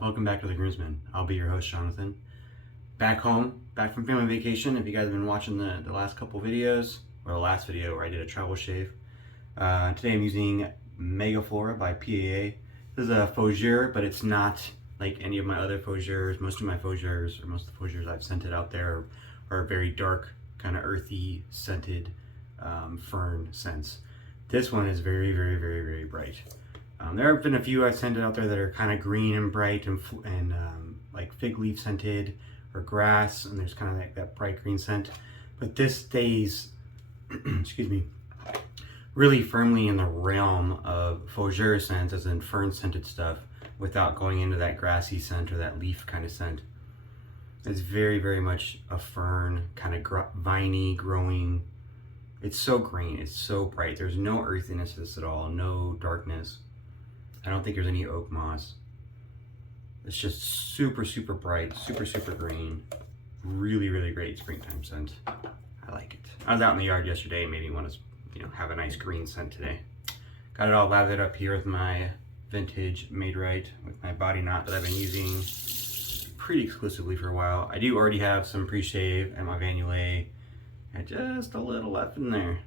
Welcome back to The Groomsman. I'll be your host, Jonathan. Back home, back from family vacation. If you guys have been watching the last couple videos, or the last video where I did a travel shave. Today I'm using Mega Flora by PAA. This is a faux jure, but it's not like any of my other faux jures. Most of my faux jures, or most of the faux jures I've scented out there, are very dark, kind of earthy, scented fern scents. This one is very, very, very, very bright. There have been a few I've scented out there that are kind of green and bright and like fig leaf scented or grass, and there's kind of like that bright green scent. But this stays, excuse me, really firmly in the realm of faux jure scents, as in fern scented stuff, without going into that grassy scent or that leaf kind of scent. It's very, very much a fern, kind of viney, growing. It's so green, it's so bright. There's no earthiness to this at all, no darkness. I don't think there's any oak moss. It's just super, super bright, super, super green. Really, really great springtime scent. I like it. I was out in the yard yesterday and made me want to, have a nice green scent today. Got it all lathered up here with my vintage Made Rite with my body knot that I've been using pretty exclusively for a while. I do already have some pre-shave and my Vanulay, and just a little left in there.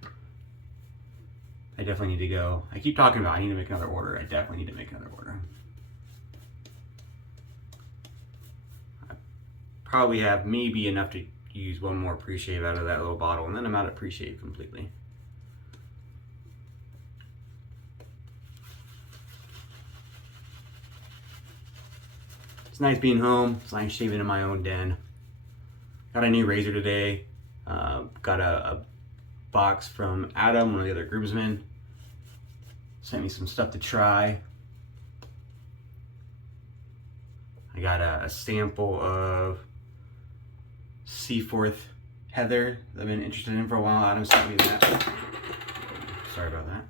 I definitely need to go. I keep talking about I need to make another order. I definitely need to make another order. I probably have maybe enough to use one more pre-shave out of that little bottle, and then I'm out of pre-shave completely. It's nice being home. It's nice shaving in my own den. Got a new razor today. Got a box from Adam, one of the other groomsmen. Sent me some stuff to try. I got a sample of Seaforth Heather that I've been interested in for a while. Adam sent me that. Sorry about that.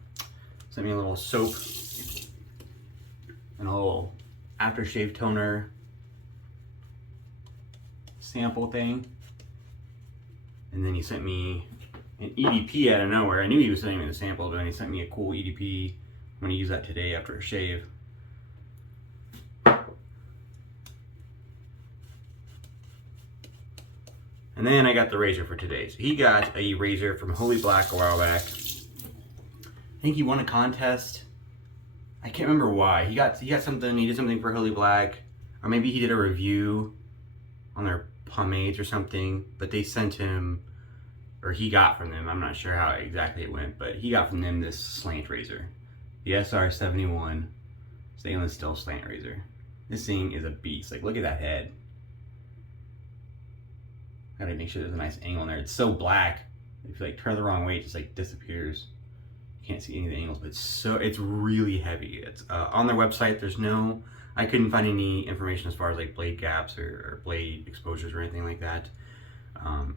Sent me a little soap and a little aftershave toner sample thing. And then he sent me an EDP out of nowhere. I knew he was sending me the sample, but then he sent me a cool EDP. I'm gonna use that today after a shave. And then I got the razor for today. So he got a razor from Holy Black a while back. I think he won a contest. I can't remember why. He got something, he did something for Holy Black, or maybe he did a review on their pomades or something, but they sent him, or he got from them, I'm not sure how exactly it went, but he got from them this slant razor. The SR71 stainless steel slant razor. This thing is a beast. Like, look at that head. Gotta make sure there's a nice angle in there. It's so black, if you like turn the wrong way, it just like disappears. You can't see any of the angles, but it's really heavy. It's on their website, I couldn't find any information as far as like blade gaps or blade exposures or anything like that.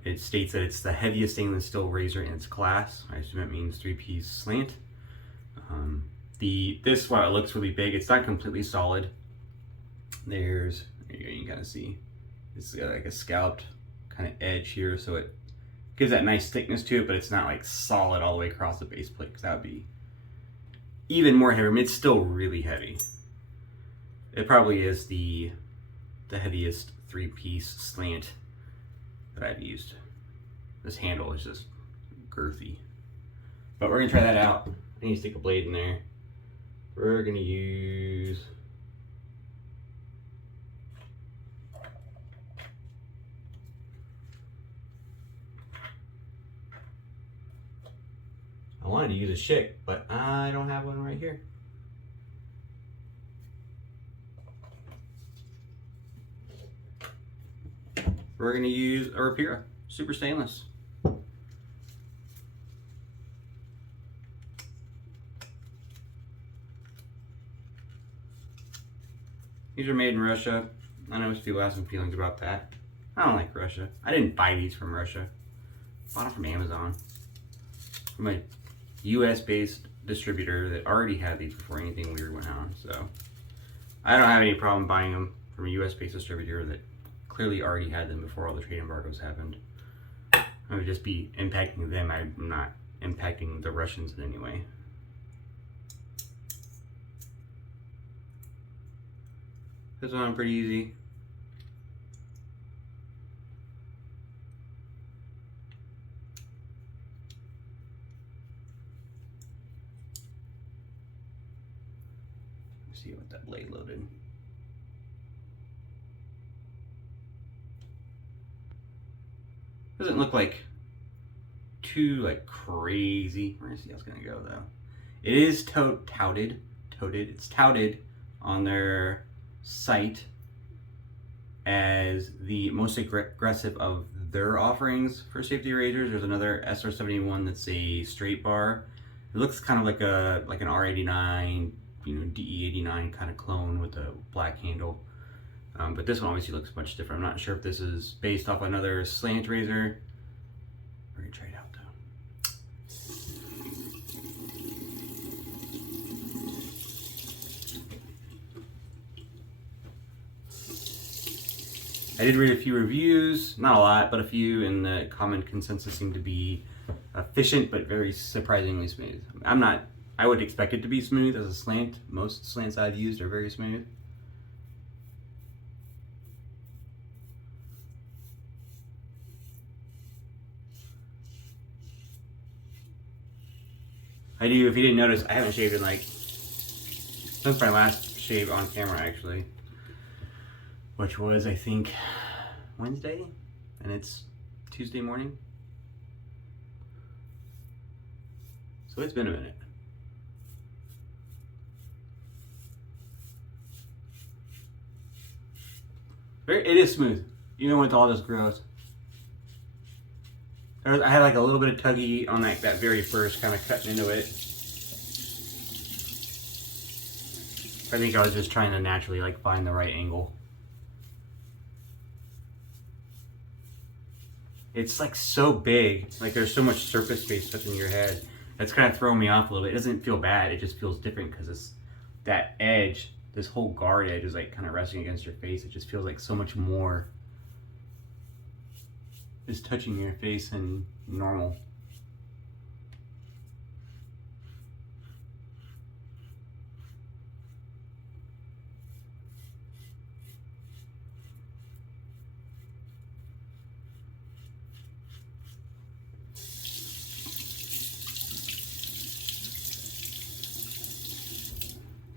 It states that it's the heaviest stainless steel razor in its class. I assume it means 3-piece slant. This, while it looks really big, it's not completely solid. There you go, you can kind of see. It's got like a scalloped kind of edge here, so it gives that nice thickness to it, but it's not like solid all the way across the base plate, because that would be even more heavy. I mean, it's still really heavy. It probably is the heaviest 3-piece slant that I've used. This handle is just girthy. But we're gonna try that out. I need to stick a blade in there. We're gonna use I wanted to use a Schick, but I don't have one right here. We're gonna use a Rapira, super stainless. These are made in Russia. I know people have some feelings about that. I don't like Russia. I didn't buy these from Russia. I bought them from Amazon. From a US-based distributor that already had these before anything weird went on. So I don't have any problem buying them from a US-based distributor that clearly already had them before all the trade embargoes happened. I would just be impacting them. I'm not impacting the Russians in any way. This one pretty easy. Let's see what that blade loaded. Doesn't look like too like crazy. We're gonna see how it's gonna go though. It is touted. It's touted on their site as the most aggressive of their offerings for safety razors. There's another SR71 that's a straight bar. It looks kind of like an R89, DE89 kind of clone with a black handle. But this one obviously looks much different. I'm not sure if this is based off another slant razor. We're gonna try it out though. I did read a few reviews, not a lot, but a few, and the common consensus seemed to be efficient but very surprisingly smooth. I would expect it to be smooth as a slant. Most slants I've used are very smooth. I do, if you didn't notice, I haven't shaved in like, since my last shave on camera actually, which was I think Wednesday, and it's Tuesday morning. So it's been a minute. It is smooth, even with all this growth. I had like a little bit of tuggy on that very first kind of cutting into it. I think I was just trying to naturally like find the right angle. It's like so big, like there's so much surface space touching your head. That's kind of throwing me off a little bit. It doesn't feel bad, it just feels different because it's that edge, this whole guard edge is like kind of resting against your face. It just feels like so much more is touching your face than normal.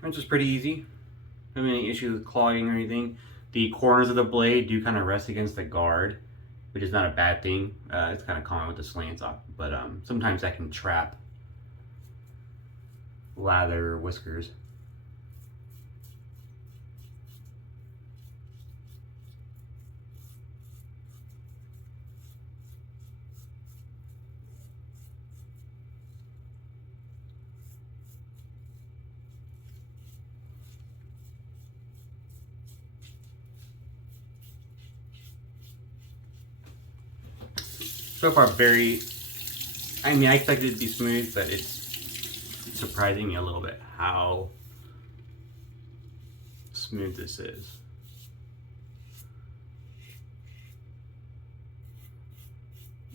Which is pretty easy. I don't have any issue with clogging or anything. The corners of the blade do kind of rest against the guard, which is not a bad thing. It's kind of common with the slants, but sometimes that can trap lather or whiskers. So far, I mean, I expected it to be smooth, but it's surprising me a little bit how smooth this is.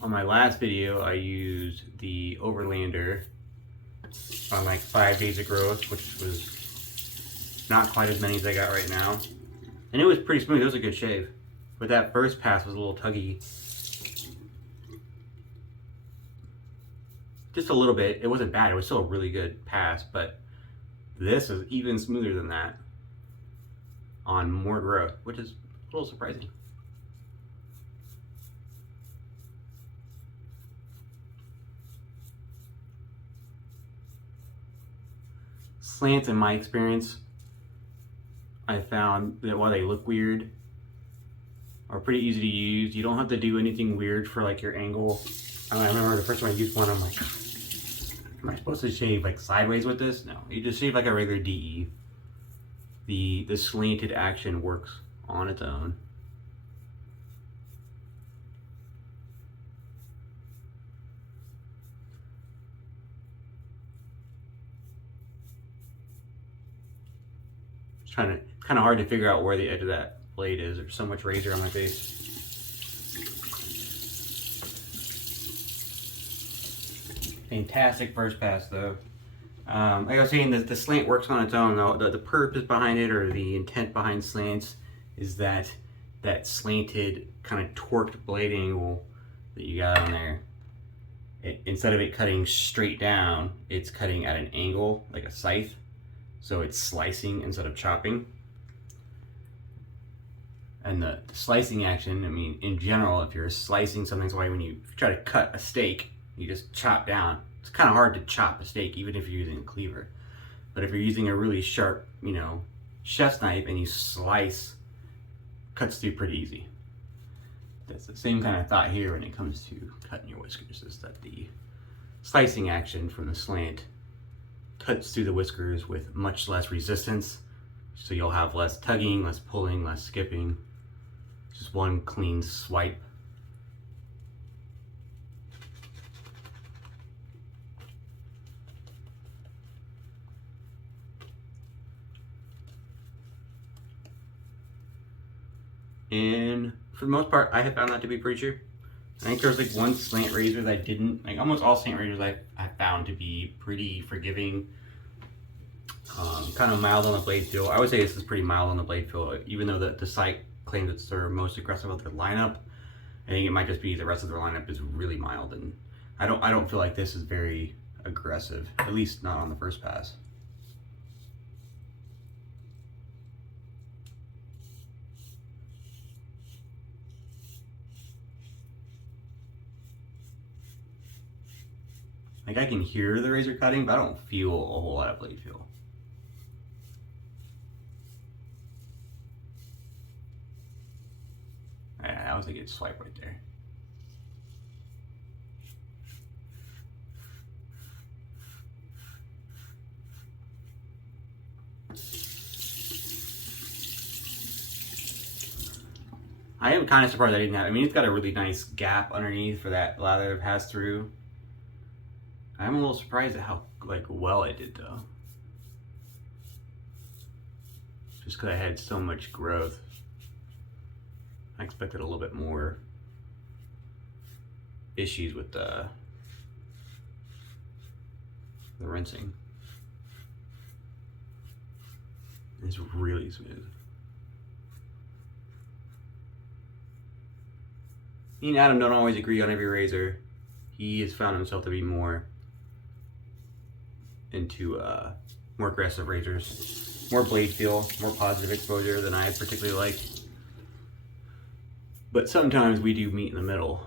On my last video, I used the Overlander on like 5 days of growth, which was not quite as many as I got right now. And it was pretty smooth, it was a good shave. But that first pass was a little tuggy. Just a little bit. It wasn't bad. It was still a really good pass, but this is even smoother than that on more growth, which is a little surprising. Slants, in my experience, I found that while they look weird, are pretty easy to use. You don't have to do anything weird for like your angle. I remember the first time I used one, I'm like, am I supposed to shave like sideways with this? No, you just shave like a regular DE. The slanted action works on its own. It's kind of hard to figure out where the edge of that blade is. There's so much razor on my face. Fantastic first pass though. Like I was saying, the slant works on its own though. The purpose behind it, or the intent behind slants, is that slanted kind of torqued blade angle that you got on there. Instead of it cutting straight down, it's cutting at an angle, like a scythe. So it's slicing instead of chopping. And the slicing action, I mean, in general, if you're slicing something, so when you try to cut a steak, you just chop down. It's kind of hard to chop a steak, even if you're using a cleaver. But if you're using a really sharp, you know, chef's knife and you slice, cuts through pretty easy. That's the same kind of thought here when it comes to cutting your whiskers, is that the slicing action from the slant cuts through the whiskers with much less resistance. So you'll have less tugging, less pulling, less skipping. Just one clean swipe. And for the most part, I have found that to be pretty true. I think there's like one slant razor that I didn't, like almost all slant razors I found to be pretty forgiving. Kind of mild on the blade feel. I would say this is pretty mild on the blade feel, even though the site claims it's their most aggressive of their lineup. I think it might just be the rest of their lineup is really mild, and I don't feel like this is very aggressive, at least not on the first pass. Like I can hear the razor cutting, but I don't feel a whole lot of blade feel. Yeah, that was a good swipe right there. I am kind of surprised I didn't have, I mean, it's got a really nice gap underneath for that lather to pass through. I'm a little surprised at how well I did though. Just because I had so much growth. I expected a little bit more issues with the rinsing. It's really smooth. Me and Adam don't always agree on every razor. He has found himself to be more into more aggressive razors, more blade feel, more positive exposure than I particularly like. But sometimes we do meet in the middle.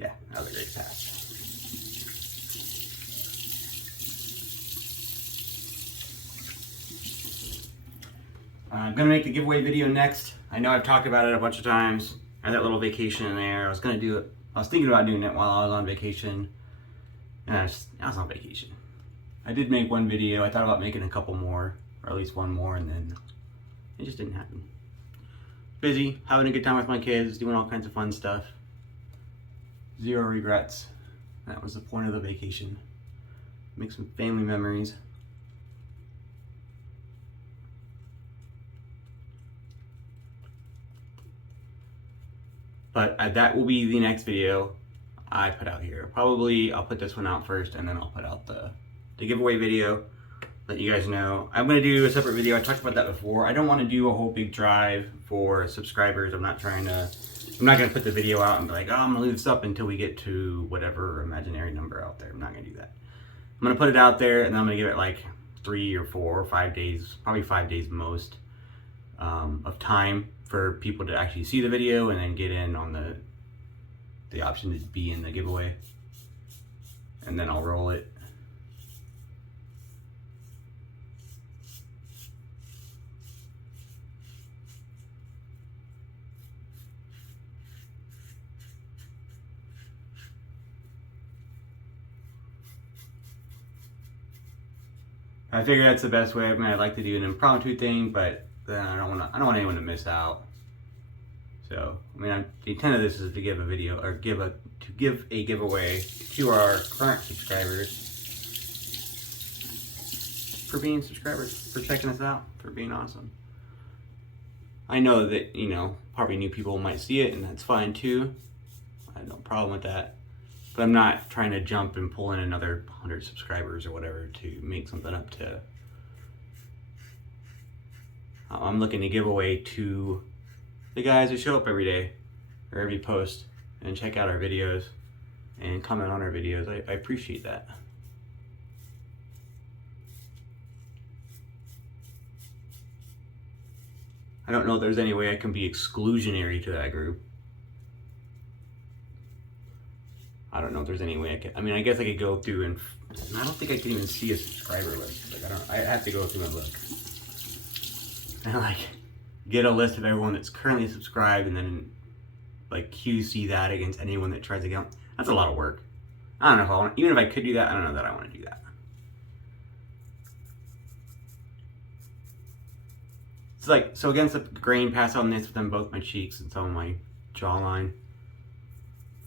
Yeah, that was a great pass. I'm gonna make the giveaway video next. I know I've talked about it a bunch of times. I had that little vacation in there. I was gonna do it. I was thinking about doing it while I was on vacation. And I was on vacation. I did make one video. I thought about making a couple more, or at least one more, and then it just didn't happen. Busy, having a good time with my kids, doing all kinds of fun stuff. Zero regrets. That was the point of the vacation. Make some family memories. But that will be the next video I put out here. Probably I'll put this one out first, and then I'll put out the giveaway video. Let you guys know. I'm gonna do a separate video. I talked about that before. I don't want to do a whole big drive for subscribers. I'm not gonna put the video out and be like, oh, I'm gonna leave this up until we get to whatever imaginary number out there. I'm not gonna do that. I'm gonna put it out there, and then I'm gonna give it like 3 or 4 or 5 days, probably 5 days most, of time for people to actually see the video and then get in on the option to be in the giveaway. And then I'll roll it. I figure that's the best way. I mean, I'd like to do an impromptu thing, but then I don't want anyone to miss out. So, I mean, the intent of this is to give a video, or give a giveaway to our current subscribers for being subscribers, for checking us out, for being awesome. I know that, you know, probably new people might see it, and that's fine too. I have no problem with that. But I'm not trying to jump and pull in another 100 subscribers or whatever to make something up to. I'm looking to give away to the guys who show up every day or every post and check out our videos and comment on our videos. I appreciate that. I don't know if there's any way I can be exclusionary to that group. I don't know if there's any way I can. I mean, I guess I could go through and I don't think I can even see a subscriber list. Like, I have to go through and look. And like get a list of everyone that's currently subscribed and then like QC that against anyone that tries to get on. That's a lot of work. I don't know if I want, even if I could do that, I don't know that I want to do that. It's like, so against the grain, pass on this within both my cheeks and some of my jawline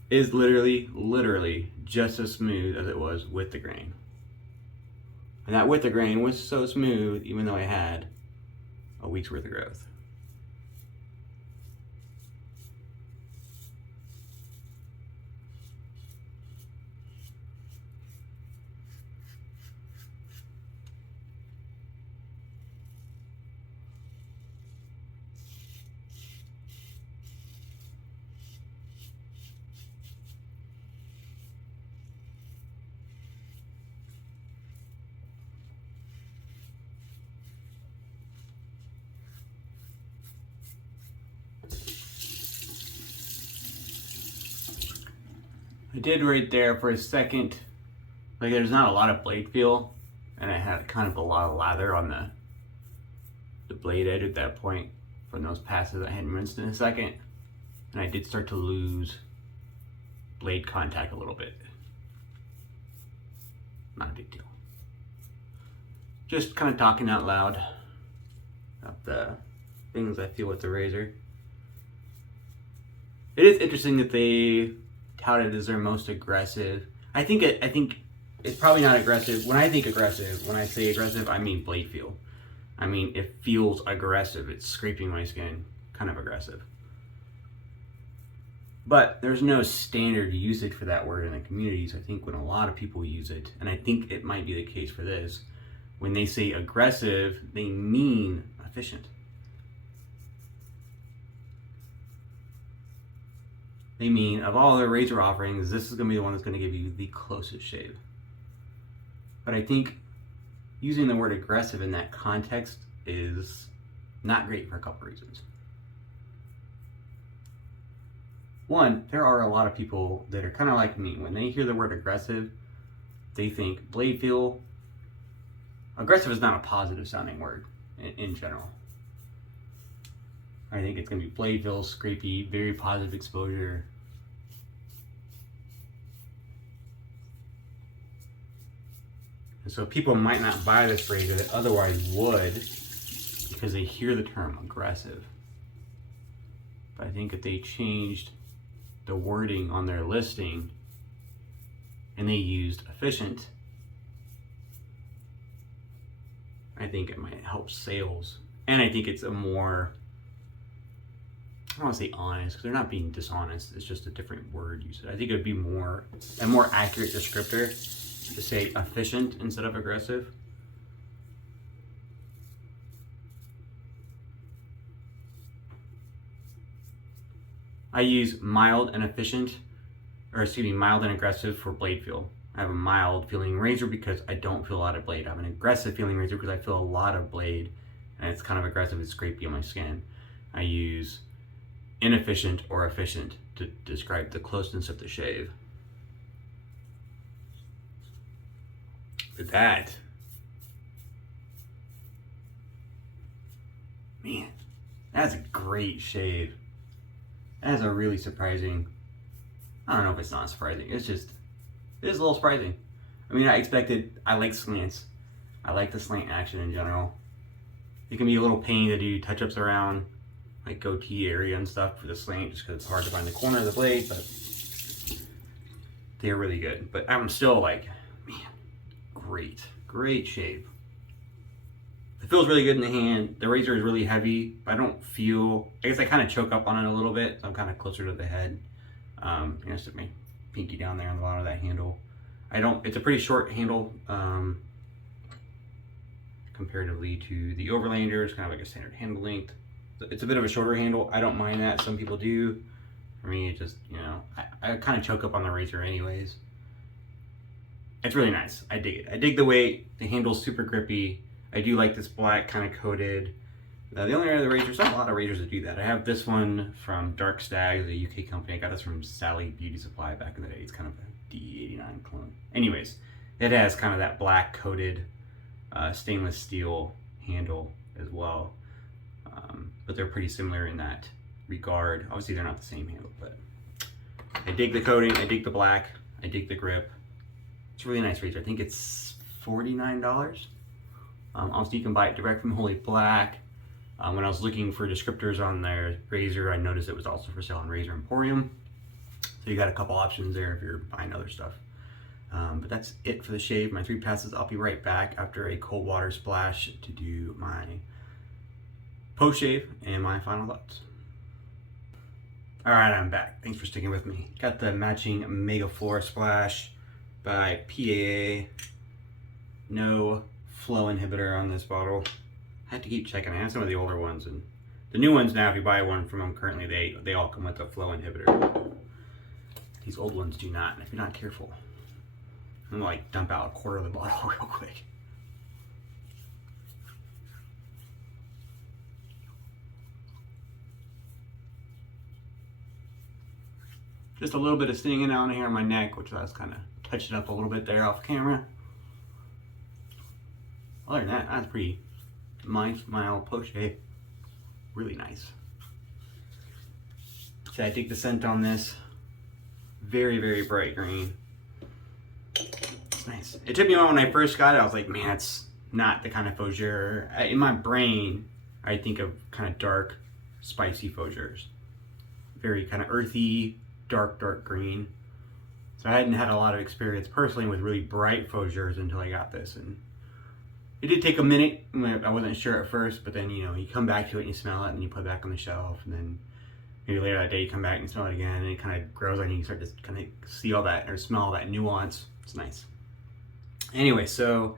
is literally just as smooth as it was with the grain. And that with the grain was so smooth, even though I had a week's worth of growth. I did right there for a second, like there's not a lot of blade feel, and I had kind of a lot of lather on the blade edge at that point from those passes I hadn't rinsed in a second, and I did start to lose blade contact a little bit. Not a big deal. Just kind of talking out loud about the things I feel with the razor. It is interesting that they touted as their most aggressive. I think it's probably not aggressive. When I think aggressive, when I say aggressive, I mean blade feel. I mean, it feels aggressive. It's scraping my skin, kind of aggressive. But there's no standard usage for that word in the communities. I think when a lot of people use it, and I think it might be the case for this, when they say aggressive, they mean efficient. They mean, of all their razor offerings, this is going to be the one that's going to give you the closest shave. But I think using the word aggressive in that context is not great for a couple reasons. One, there are a lot of people that are kind of like me. When they hear the word aggressive, they think blade feel. Aggressive is not a positive sounding word in general. I think it's going to be blade feel, scrapey, very positive exposure. And so people might not buy this razor that otherwise would because they hear the term aggressive. But I think if they changed the wording on their listing and they used efficient, I think it might help sales. And I think it's a more, I don't want to say honest, because they're not being dishonest. It's just a different word used. I think it would be a more accurate descriptor to say efficient instead of aggressive. I use mild and efficient, or excuse me, mild and aggressive for blade feel. I have a mild feeling razor because I don't feel a lot of blade. I have an aggressive feeling razor because I feel a lot of blade, and it's kind of aggressive and scrapey on my skin. I use inefficient or efficient to describe the closeness of the shave. But that, man, that's a great shave. That is a really surprising, I don't know if it's not surprising, it is a little surprising. I mean, I like slants. I like the slant action in general. It can be a little pain to do touch-ups around. like goatee area and stuff for the slant, just because it's hard to find the corner of the blade, but they're really good. But I'm still like, man, great shave. It feels really good in the hand. The razor is really heavy. I don't feel, I guess I kind of choke up on it a little bit, so I'm kind of closer to the head. You know, stick my pinky down there on the bottom of that handle. It's a pretty short handle comparatively to the Overlander. It's kind of like a standard handle length. It's a bit of a shorter handle. I don't mind that. Some people do. For me, it just, you know, I kind of choke up on the razor anyways. It's really nice. I dig it. I dig the weight. The handle's super grippy. I do like this black kind of coated. The only other razors, not a lot of razors that do that. I have this one from Dark Stag, the UK company. I got this from Sally Beauty Supply back in the day. It's kind of a D89 clone. Anyways, it has kind of that black coated stainless steel handle as well. But they're pretty similar in that regard. Obviously, they're not the same handle, but I dig the coating. I dig the black. I dig the grip. It's a really nice razor. I think it's $49. Obviously, you can buy it direct from Holy Black. When I was looking for descriptors on their razor, I noticed it was also for sale on Razor Emporium. So you got a couple options there if you're buying other stuff. But that's it for the shave. My 3 passes. I'll be right back after a cold water splash to do my post shave and my final thoughts. All right, I'm back. Thanks for sticking with me. Got the matching Mega Flora splash by PAA. No flow inhibitor on this bottle. I had to keep checking. I have some of the older ones, and the new ones now, if you buy one from them currently, they all come with a flow inhibitor. These old ones do not, and if you're not careful, I'm gonna like dump out a quarter of the bottle real quick. Just a little bit of stinging down here on my neck, which I was kind of touching up a little bit there off camera. Other than that, that's pretty mild post shave. Really nice. So I dig the scent on this. Very bright green. It's nice. It took me a while when I first got it. I was like, man, it's not the kind of fougere. In my brain, I think of kind of dark, spicy fougères. Very kind of earthy, dark green. So I hadn't had a lot of experience personally with really bright fougères until I got this, and it did take a minute. I wasn't sure at first, but then, you know, you come back to it and you smell it and you put it back on the shelf, and then maybe later that day you come back and you smell it again, and it kind of grows on you. You start to kind of see all that or smell all that nuance. It's nice. Anyway, so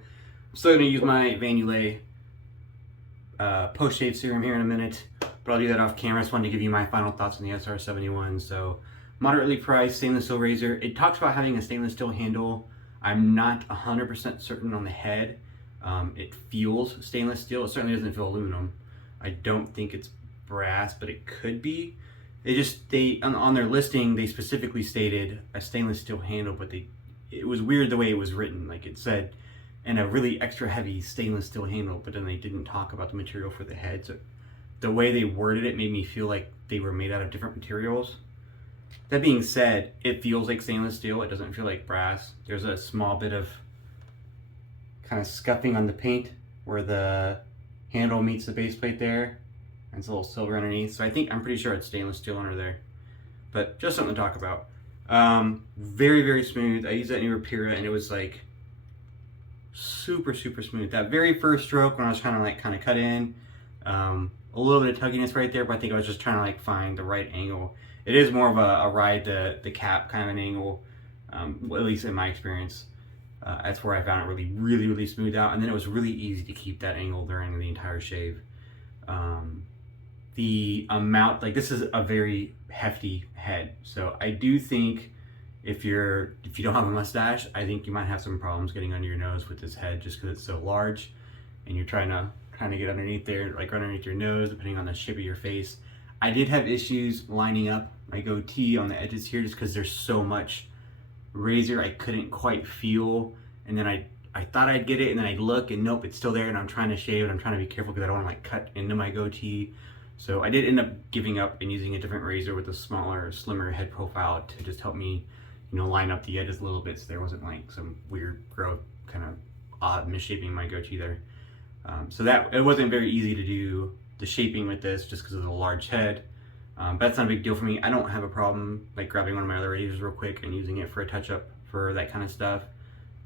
I'm still going to use my Vanulay post-shave serum here in a minute, but I'll do that off camera. I just wanted to give you my final thoughts on the SR71. So moderately priced stainless steel razor. It talks about having a stainless steel handle. I'm not 100% certain on the head. It feels stainless steel. It certainly doesn't feel aluminum. I don't think it's brass, but it could be. They on their listing, they specifically stated a stainless steel handle, but it was weird the way it was written. Like it said, and a really extra heavy stainless steel handle, but then they didn't talk about the material for the head. So the way they worded it made me feel like they were made out of different materials. That being said, it feels like stainless steel. It doesn't feel like brass. There's a small bit of kind of scuffing on the paint where the handle meets the base plate there, and it's a little silver underneath. So I'm pretty sure it's stainless steel under there, but just something to talk about. Very smooth. I used that new Rapira and it was like super smooth. That very first stroke when I was trying to like kind of cut in, a little bit of tugginess right there, but I think I was just trying to like find the right angle. It is more of a ride the cap kind of an angle, at least in my experience. That's where I found it really smooth out, and then it was really easy to keep that angle during the entire shave. The amount, like this is a very hefty head, so I do think if you don't have a mustache, I think you might have some problems getting under your nose with this head just because it's so large, and you're trying to get underneath there, like underneath your nose, depending on the shape of your face. I did have issues lining up my goatee on the edges here just because there's so much razor I couldn't quite feel, and then I thought I'd get it, and then I'd look and nope, it's still there, and I'm trying to shave and I'm trying to be careful because I don't want to like cut into my goatee. So I did end up giving up and using a different razor with a smaller, slimmer head profile to just help me, you know, line up the edges a little bit so there wasn't like some weird growth kind of odd misshaping my goatee there. So that it wasn't very easy to do the shaping with this just because of the large head. But that's not a big deal for me. I don't have a problem like grabbing one of my other razors real quick and using it for a touch up for that kind of stuff.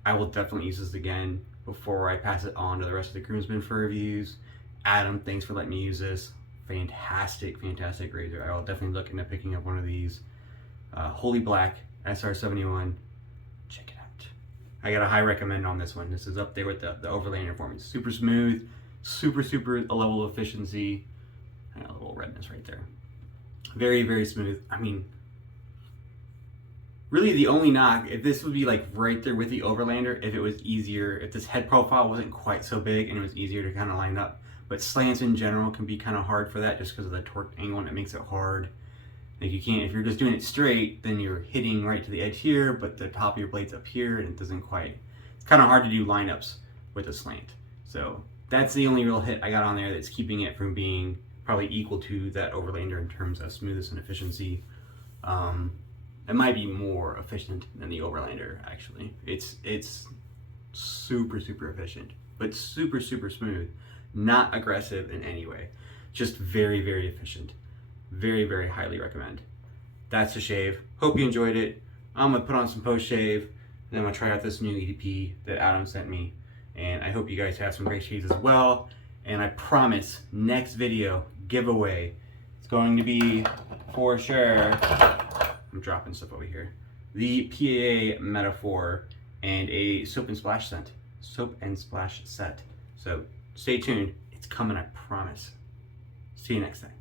I will definitely use this again before I pass it on to the rest of the groomsmen for reviews. Adam, thanks for letting me use this. Fantastic, fantastic razor. I will definitely look into picking up one of these. Holy Black SR71. Check it out. I got a high recommend on this one. This is up there with the Overlander for me. Super smooth, super a level of efficiency. And a little redness right there. Very, very smooth. I mean, really the only knock, if this would be like right there with the Overlander, if it was easier, if this head profile wasn't quite so big and it was easier to kind of line up. But slants in general can be kind of hard for that just because of the torque angle, and it makes it hard. Like you can't, if you're just doing it straight, then you're hitting right to the edge here, but the top of your blade's up here and it doesn't quite, it's kind of hard to do lineups with a slant. So that's the only real hit I got on there that's keeping it from being probably equal to that Overlander in terms of smoothness and efficiency. It might be more efficient than the Overlander actually. It's super efficient, but super smooth, not aggressive in any way. Just very efficient. Very highly recommend. That's the shave. Hope you enjoyed it. I'm gonna put on some post shave, and then I'm gonna try out this new EDP that Adam sent me. And I hope you guys have some great shaves as well. And I promise, next video, giveaway, it's going to be for sure, I'm dropping stuff over here, the PAA Mega Flora and a soap and splash set. So stay tuned, it's coming, I promise. See you next time.